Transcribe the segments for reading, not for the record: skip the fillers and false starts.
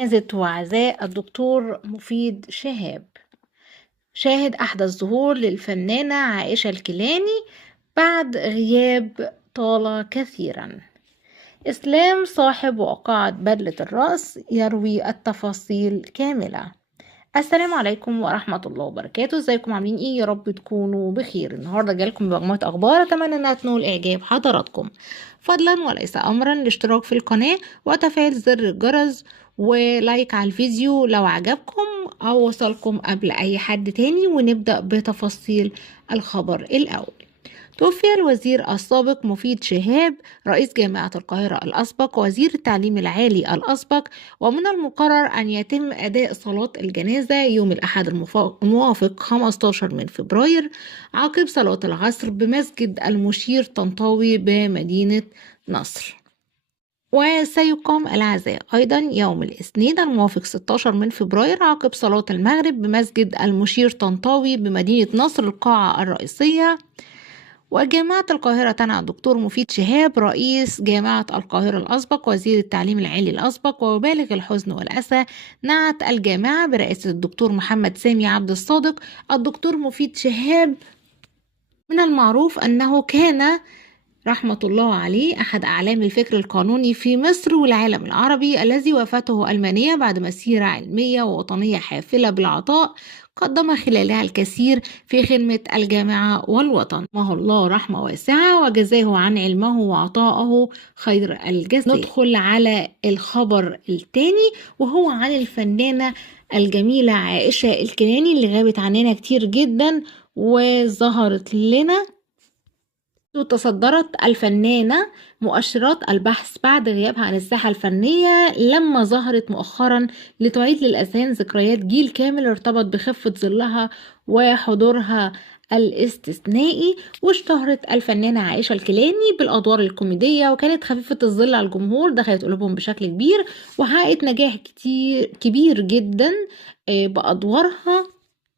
جنازة وعزاء الدكتور مفيد شهاب. شاهد أحدث ظهور للفنانة عائشة الكيلاني بعد غياب طال كثيرا. إسلام صاحب وقاعة بدلة الرأس يروي التفاصيل كاملة. السلام عليكم ورحمة الله وبركاته، ازيكم عاملين ايه؟ يا رب تكونوا بخير. النهاردة جالكم بمجموعة اخبار اتمنى انها تنول اعجاب حضراتكم. فضلا وليس امرا الاشتراك في القناة وتفعيل زر الجرس ولايك على الفيديو لو عجبكم او وصلكم قبل اي حد تاني، ونبدأ بتفاصيل الخبر الاول. توفي الوزير السابق مفيد شهاب رئيس جامعة القاهرة الأسبق وزير التعليم العالي الأسبق، ومن المقرر أن يتم أداء صلاة الجنازة يوم الأحد الموافق 15 من فبراير عقب صلاة العصر بمسجد المشير طنطاوي بمدينة نصر. وسيقام العزاء أيضا يوم الاثنين الموافق 16 من فبراير عقب صلاة المغرب بمسجد المشير طنطاوي بمدينة نصر القاعة الرئيسية. وجامعة القاهرة تنعى الدكتور مفيد شهاب رئيس جامعة القاهرة الأسبق وزير التعليم العالي الأسبق، وبالغ الحزن والأسى نعت الجامعة برئاسة الدكتور محمد سامي عبد الصادق الدكتور مفيد شهاب. من المعروف أنه كان رحمة الله عليه أحد أعلام الفكر القانوني في مصر والعالم العربي، الذي وافته ألمانيا بعد مسيرة علمية ووطنية حافلة بالعطاء قدم خلالها الكثير في خدمة الجامعة والوطن. رحمه الله رحمة واسعة وجزاه عن علمه وعطائه خير الجزاء. ندخل على الخبر الثاني وهو عن الفنانة الجميلة عائشة الكيلاني اللي غابت عننا كتير جدا وظهرت لنا. تصدرت الفنانة مؤشرات البحث بعد غيابها عن الساحة الفنية لما ظهرت مؤخرا لتعيد للأذهان ذكريات جيل كامل ارتبط بخفة ظلها وحضورها الاستثنائي. واشتهرت الفنانة عائشة الكيلاني بالأدوار الكوميدية وكانت خفيفة الظل على الجمهور، دخلت قلوبهم بشكل كبير وحققت نجاح كبير جدا بأدوارها،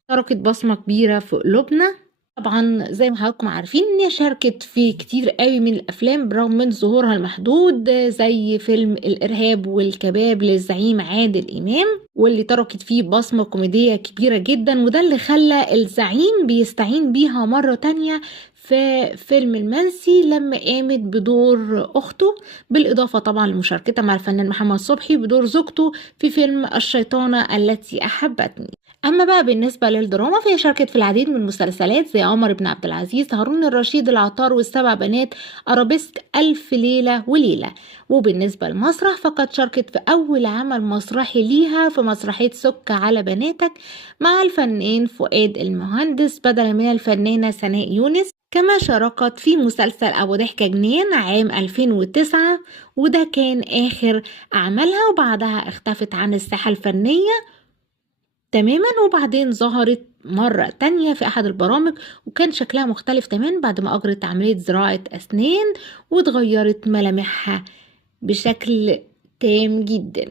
تركت بصمة كبيرة في قلوبنا. طبعا زي ما حضراتكم عارفين ان هي شاركت في كتير قوي من الافلام برغم من ظهورها المحدود، زي فيلم الارهاب والكباب للزعيم عادل امام واللي تركت فيه بصمة كوميدية كبيرة جدا، وده اللي خلى الزعيم بيستعين بيها مرة تانية في فيلم المنسي لما قامت بدور اخته، بالاضافة طبعا لمشاركتها مع الفنان محمد صبحي بدور زوجته في فيلم الشيطانة التي احبتني. أما بقى بالنسبة للدراما فهي شاركت في العديد من المسلسلات زي عمر بن عبد العزيز، هارون الرشيد، العطار، والسبع بنات، أرابيسك، ألف ليلة وليلة. وبالنسبة للمسرح فقد شاركت في أول عمل مسرحي ليها في مسرحية سك على بناتك مع الفنان فؤاد المهندس بدلا من الفنانة سناء يونس. كما شاركت في مسلسل أبو ضحكة جنين عام 2009 وده كان آخر أعمالها، وبعدها اختفت عن الساحة الفنية تماما، وبعدين ظهرت مرة تانية في أحد البرامج وكان شكلها مختلف تماما بعد ما أجرت عملية زراعة أسنان واتغيرت ملامحها بشكل تام جدا.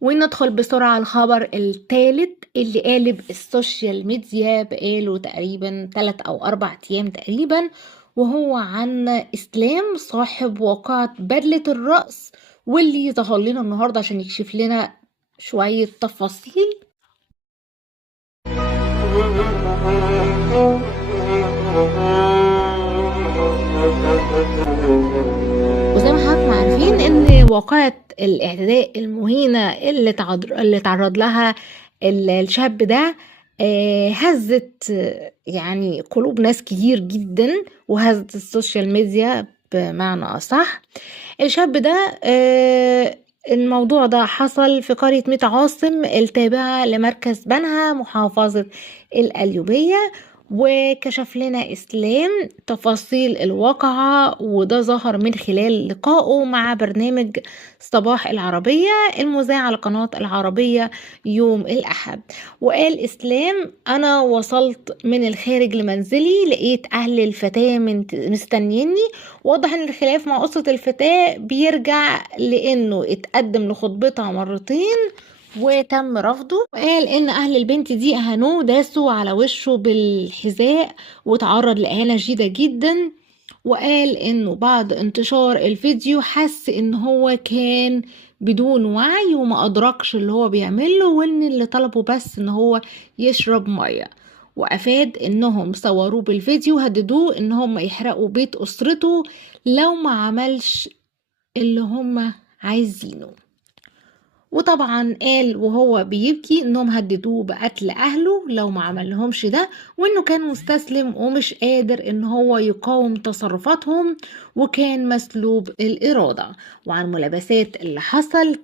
وندخل بسرعة الخبر الثالث اللي قالب السوشيال ميديا بقاله تقريبا 3 أو 4 أيام تقريبا، وهو عن إسلام صاحب واقعة بدلة الرأس واللي ظهر لنا النهاردة عشان يكشف لنا شوية تفاصيل. وزي ما حضراتكم عارفين ان واقعة الاعتداء المهينة اللي تعرض لها الشاب ده هزت يعني قلوب ناس كتير جدا وهزت السوشيال ميديا بمعنى أصح. الشاب ده الموضوع ده حصل في قرية ميت عاصم التابعة لمركز بنها محافظة القليوبية، وكشف لنا إسلام تفاصيل الواقعة وده ظهر من خلال لقائه مع برنامج صباح العربية المذاع على قناة العربية يوم الأحد. وقال إسلام: أنا وصلت من الخارج لمنزلي لقيت أهل الفتاة مستنيني. واضح ان الخلاف مع أسرة الفتاة بيرجع لانه اتقدم لخطبتها مرتين وتم رفضه، وقال ان اهل البنت دي اهانوه داسوا على وشه بالحذاء وتعرض لإهانة شديدة جدا. وقال انه بعد انتشار الفيديو حس ان هو كان بدون وعي وما أدركش اللي هو بيعمله، وإن اللي طلبه بس إن هو يشرب مية. وأفاد إنهم صوروه بالفيديو، هددوه إن هم يحرقوا بيت أسرته لو ما عملش اللي هم عايزينه. وطبعا قال وهو بيبكي انهم هددوه بقتل اهله لو ما عملهمش ده، وانه كان مستسلم ومش قادر ان هو يقاوم تصرفاتهم، وكان مسلوب الارادة. وعن ملابسات اللي حصل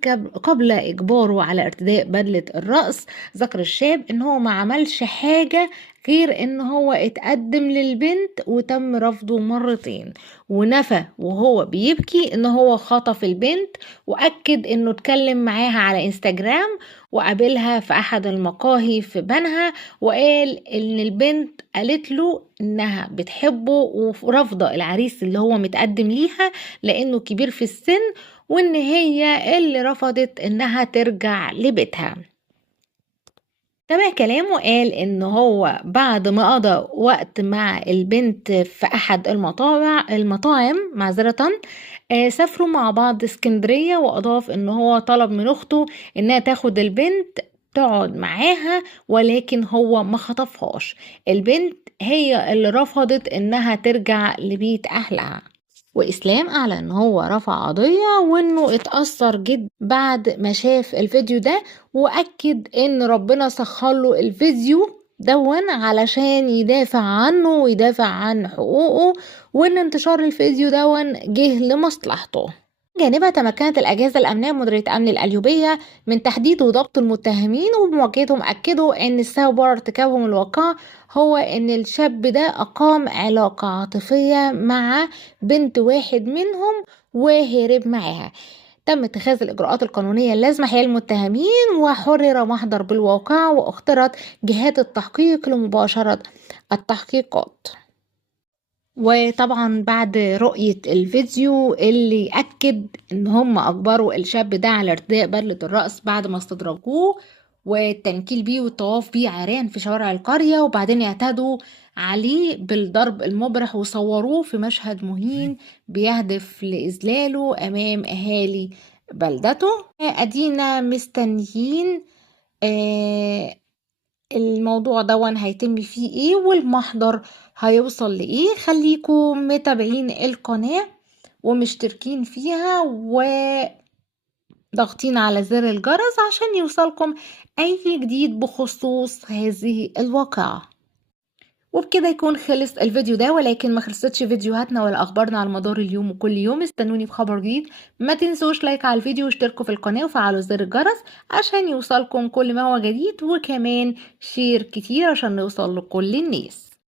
قبل اجباره على ارتداء بدلة الرأس، ذكر الشاب ان هو ما عملش حاجة غير ان هو اتقدم للبنت وتم رفضه مرتين، ونفى وهو بيبكي ان هو خطف البنت، وأكد إنه اتكلم معاها على إنستجرام وقابلها في أحد المقاهي في بنها، وقال إن البنت قالت له إنها بتحبه ورافضة العريس اللي هو متقدم ليها لأنه كبير في السن، وإن هي اللي رفضت إنها ترجع لبيتها. تابع كلامه، قال ان هو بعد ما قضى وقت مع البنت في احد المطاعم معذرة، سافروا مع بعض اسكندرية، واضاف ان هو طلب من اخته انها تاخد البنت تقعد معاها، ولكن هو ما خطفهاش. البنت هي اللي رفضت انها ترجع لبيت اهلها. وإسلام أعلن إن هو رفع قضية، وإنه اتأثر جدا بعد ما شاف الفيديو ده، وأكد إن ربنا سخر له الفيديو دون علشان يدافع عنه ويدافع عن حقوقه، وإن انتشار الفيديو دون جه لمصلحته. جانبها تمكنت الأجهزة الأمنية مديرية أمن القليوبية من تحديد وضبط المتهمين، وبمواجهتهم أكدوا أن السبب ورا ارتكابهم الواقعة هو أن الشاب ده أقام علاقة عاطفية مع بنت واحد منهم وهرب معاها. تم اتخاذ الإجراءات القانونية اللازمة حيال المتهمين، وحرر محضر بالواقعة، واختارت جهات التحقيق لمباشرة التحقيقات. وطبعا بعد رؤية الفيديو اللي أكد ان هم اجبروا الشاب ده على ارتداء بدلة الرأس بعد ما استدرجوه، والتنكيل بيه والطواف بيه عريان في شوارع القرية، وبعدين اعتدوا عليه بالضرب المبرح وصوروه في مشهد مهين بيهدف لإذلاله أمام أهالي بلدته. أدينا مستنيين الموضوع دون هيتم فيه ايه، والمحضر هيوصل لايه. خليكم متابعين القناة ومشتركين فيها وضغطين على زر الجرس عشان يوصلكم اي جديد بخصوص هذه الواقعة. وبكده يكون خلص الفيديو ده، ولكن ما خلصتش فيديوهاتنا ولا اخبارنا على مدار اليوم وكل يوم. استنوني في خبر جديد. ما تنسوش لايك على الفيديو واشتركوا في القناة وفعلوا زر الجرس عشان يوصلكم كل ما هو جديد، وكمان شير كتير عشان نوصل لكل الناس.